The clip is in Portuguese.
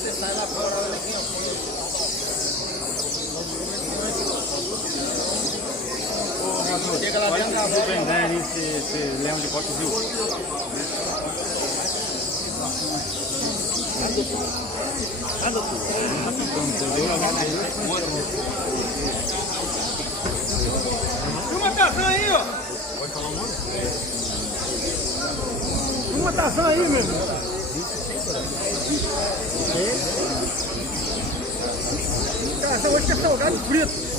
você sai lá fora, olha aqui, ó. Chega lá dentro da bola. Vender ali esse leão de coque viu? Nada tudo. Uma tação aí, ó. Pode falar o nome? Uma tação aí, meu irmão. Tação hoje que é salgado frito.